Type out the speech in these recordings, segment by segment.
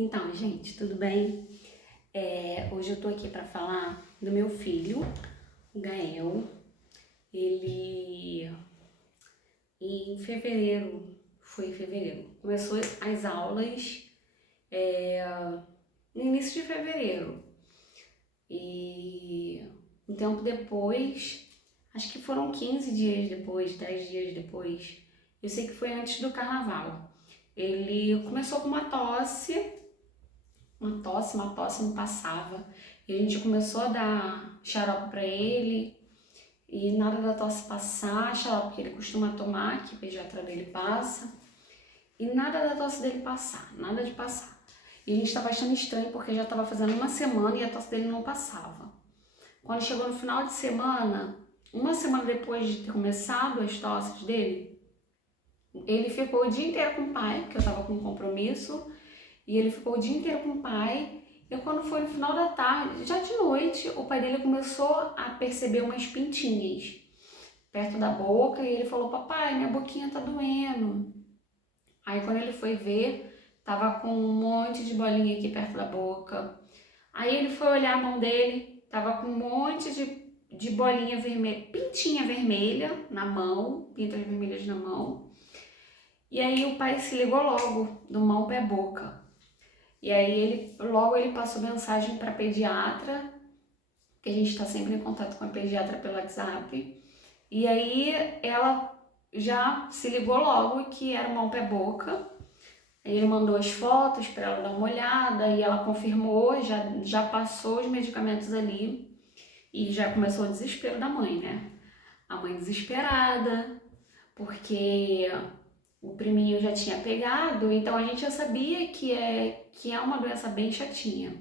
Então, gente, tudo bem? Hoje eu tô aqui pra falar do meu filho, o Gael. Ele, em fevereiro, foi em fevereiro, começou as aulas no início de fevereiro. E um tempo depois, acho que foram 15 dias depois, 10 dias depois, eu sei que foi antes do carnaval. Ele começou com uma tosse não passava. E a gente começou a dar xarope pra ele e nada da tosse passar, xarope que ele costuma tomar, que o pediatra dele passa, e nada da tosse dele passar, nada de passar. E a gente estava achando estranho porque já estava fazendo uma semana e a tosse dele não passava. Quando chegou no final de semana, uma semana depois de ter começado as tosses dele, ele ficou o dia inteiro com o pai, porque eu estava com um compromisso, e ele ficou o dia inteiro com o pai. E quando foi no final da tarde, já de noite, o pai dele começou a perceber umas pintinhas perto da boca e ele falou: papai, minha boquinha tá doendo. Aí quando ele foi ver, tava com um monte de bolinha aqui perto da boca. Aí ele foi olhar a mão dele, tava com um monte de bolinha vermelha, pintinha vermelha na mão, pintas vermelhas na mão. E aí o pai se ligou logo do mão pé boca. E aí ele passou mensagem para a pediatra, que a gente está sempre em contato com a pediatra pelo WhatsApp. E aí ela já se ligou logo que era mão pé boca. Aí ele mandou as fotos para ela dar uma olhada e ela confirmou, já passou os medicamentos ali e já começou o desespero da mãe, né? A mãe desesperada, porque o priminho já tinha pegado, então a gente já sabia que é uma doença bem chatinha.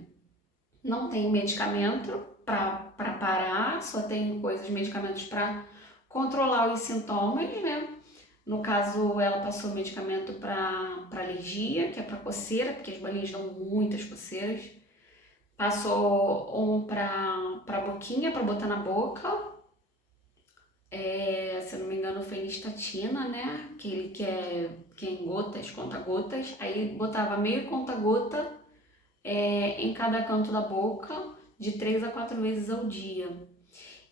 Não tem medicamento para parar, só tem medicamentos para controlar os sintomas, né? No caso, ela passou medicamento para alergia, que é para coceira, porque as bolinhas dão muitas coceiras. Passou um para boquinha, para botar na boca. Se eu não me engano, foi estatina, né? Que é em gotas, conta-gotas. Aí botava meio conta-gota em cada canto da boca, de 3 a 4 vezes ao dia.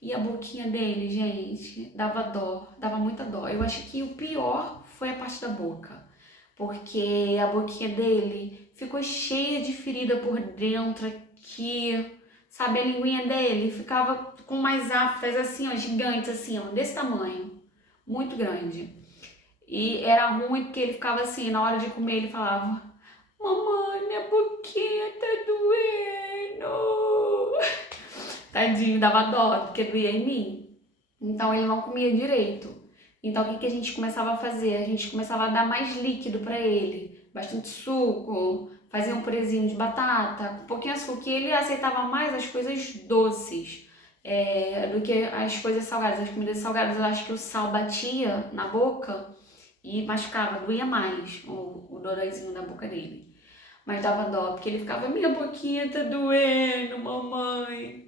E a boquinha dele, gente, dava dó, dava muita dó. Eu acho que o pior foi a parte da boca, porque a boquinha dele ficou cheia de ferida por dentro aqui, sabe? A linguinha dele ficava com mais aftas assim, ó, gigantes assim, ó, desse tamanho, muito grande. E era ruim porque ele ficava assim, na hora de comer ele falava: mamãe, minha boquinha tá doendo. Tadinho, dava dó, porque doía em mim. Então ele não comia direito. Então o que a gente começava a fazer? A gente começava a dar mais líquido para ele, bastante suco, fazia um purezinho de batata, um pouquinho de açúcar, e ele aceitava mais as coisas doces do que as coisas salgadas. As comidas salgadas, eu acho que o sal batia na boca e machucava, doía mais o dodóizinho da boca dele. Mas dava dó, porque ele ficava: minha boquinha tá doendo, mamãe.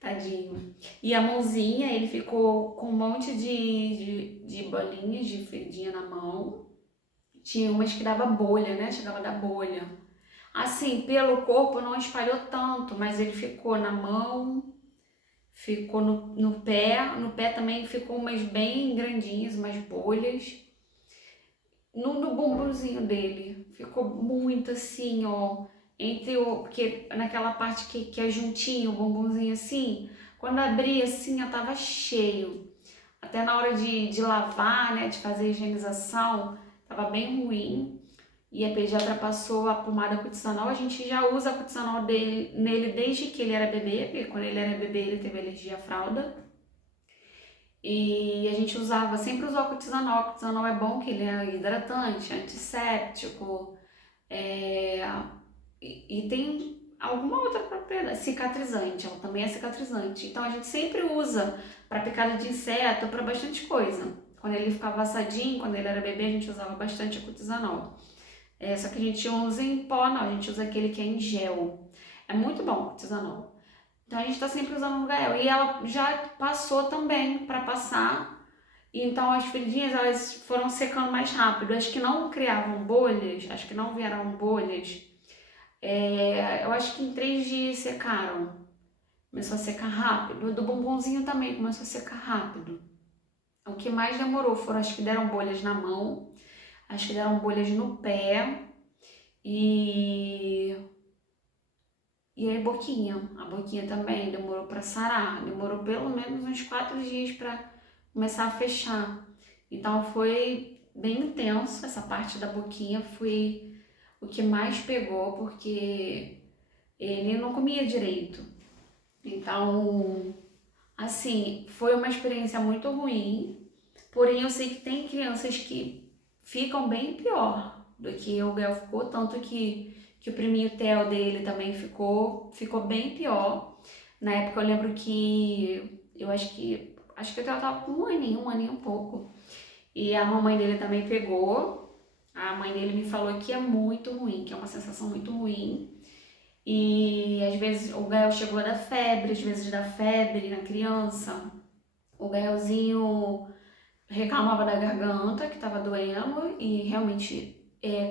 Tadinho. E a mãozinha, ele ficou com um monte de bolinhas de feridinha na mão. Tinha umas que dava bolha, né? Chegava a dar bolha. Assim, pelo corpo não espalhou tanto, mas ele ficou na mão, ficou no pé. No pé também ficou umas bem grandinhas, umas bolhas. No bumbumzinho dele, ficou muito assim, ó, porque naquela parte que é juntinho, o bumbumzinho assim, quando abria assim, ó, tava cheio. Até na hora de lavar, né, de fazer a higienização, tava bem ruim. E a pediatra passou a pomada cortisonal. A gente já usa a cortisonal nele desde que ele era bebê, porque quando ele era bebê ele teve alergia à fralda. E a gente sempre usou cortisonal. Cortisonal é bom, que ele é hidratante, antisséptico, e tem alguma outra propriedade, cicatrizante, ela também é cicatrizante. Então a gente sempre usa para picada de inseto, para bastante coisa. Quando ele ficava assadinho, quando ele era bebê, a gente usava bastante a cortisonal. Só que a gente usa em pó, não, a gente usa aquele que é em gel. É muito bom o cortisonal. Então a gente está sempre usando no Gael. E ela já passou também para passar. Então as feridinhas elas foram secando mais rápido. As que não criavam bolhas, as que não vieram bolhas, Eu acho que em 3 dias secaram. Começou a secar rápido. Do bombonzinho também começou a secar rápido. O que mais demorou foram, acho que deram bolhas na mão, acho que deram bolhas no pé e aí a boquinha também demorou para sarar, demorou pelo menos uns 4 dias para começar a fechar. Então foi bem intenso, essa parte da boquinha foi o que mais pegou, porque ele não comia direito. Então, assim, foi uma experiência muito ruim, porém eu sei que tem crianças que ficam bem pior do que o Gael ficou, tanto que o priminho Theo dele também ficou bem pior. Na época eu lembro que acho que o Theo tava com um aninho e pouco. E a mamãe dele também pegou. A mãe dele me falou que é muito ruim, que é uma sensação muito ruim. E às vezes o Gael chegou a dar febre, às vezes dá febre na criança. O Gaelzinho reclamava da garganta que estava doendo e realmente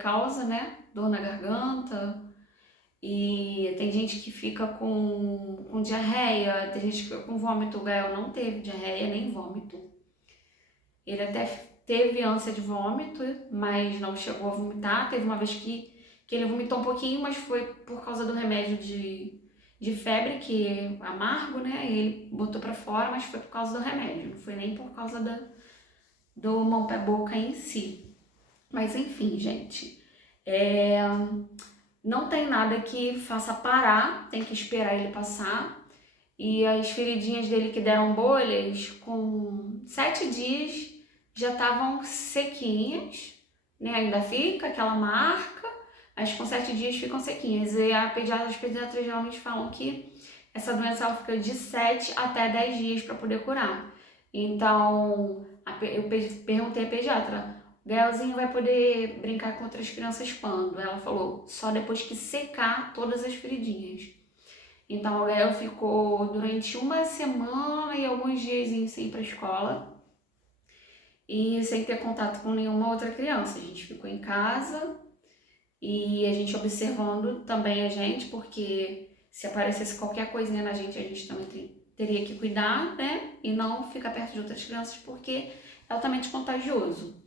causa, né, dor na garganta. E tem gente que fica com diarreia, tem gente que fica com vômito. O Gael não teve diarreia nem vômito. Ele até teve ânsia de vômito, mas não chegou a vomitar. Teve uma vez que ele vomitou um pouquinho, mas foi por causa do remédio de febre, que é amargo, né? E ele botou pra fora, mas foi por causa do remédio, não foi nem por causa do mão pé boca em si. Mas enfim, gente, não tem nada que faça parar, tem que esperar ele passar. E as feridinhas dele que deram bolhas, com 7 dias já estavam sequinhas, né? Ainda fica aquela marca, mas com 7 dias ficam sequinhas. E os pediatras geralmente falam que essa doença ela fica de 7 até 10 dias para poder curar. Então, eu perguntei à pediatra, Gaelzinho vai poder brincar com outras crianças quando? Ela falou, só depois que secar todas as feridinhas. Então, o Gael ficou durante uma semana e alguns dias sem ir para a escola e sem ter contato com nenhuma outra criança. A gente ficou em casa e a gente observando também a gente, porque se aparecesse qualquer coisinha na gente, a gente também teria que cuidar, né? E não ficar perto de outras crianças, porque é altamente contagioso.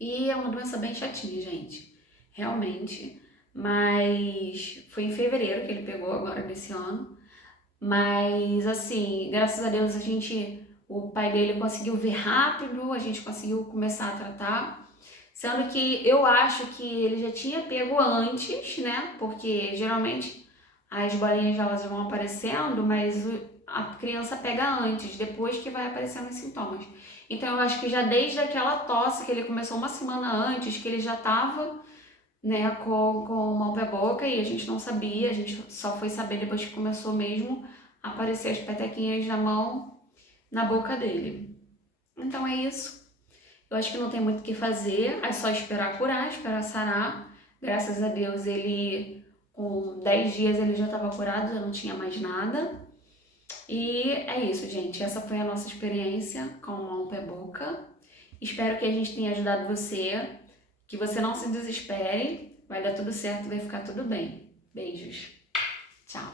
E é uma doença bem chatinha, gente, realmente. Mas foi em fevereiro que ele pegou, agora desse ano. Mas assim, graças a Deus o pai dele conseguiu ver rápido, a gente conseguiu começar a tratar. Sendo que eu acho que ele já tinha pego antes, né? Porque geralmente as bolinhas elas vão aparecendo, mas a criança pega antes, depois que vai aparecendo os sintomas. Então eu acho que já desde aquela tosse que ele começou uma semana antes, que ele já tava, né, com mão pé boca e a gente não sabia, a gente só foi saber depois que começou mesmo a aparecer as petequinhas na mão, na boca dele. Então é isso. Eu acho que não tem muito o que fazer, é só esperar curar, esperar sarar. Graças a Deus ele, com 10 dias ele já estava curado, já não tinha mais nada. E é isso, gente. Essa foi a nossa experiência com mão pé boca. Espero que a gente tenha ajudado você, que você não se desespere, vai dar tudo certo, vai ficar tudo bem. Beijos. Tchau.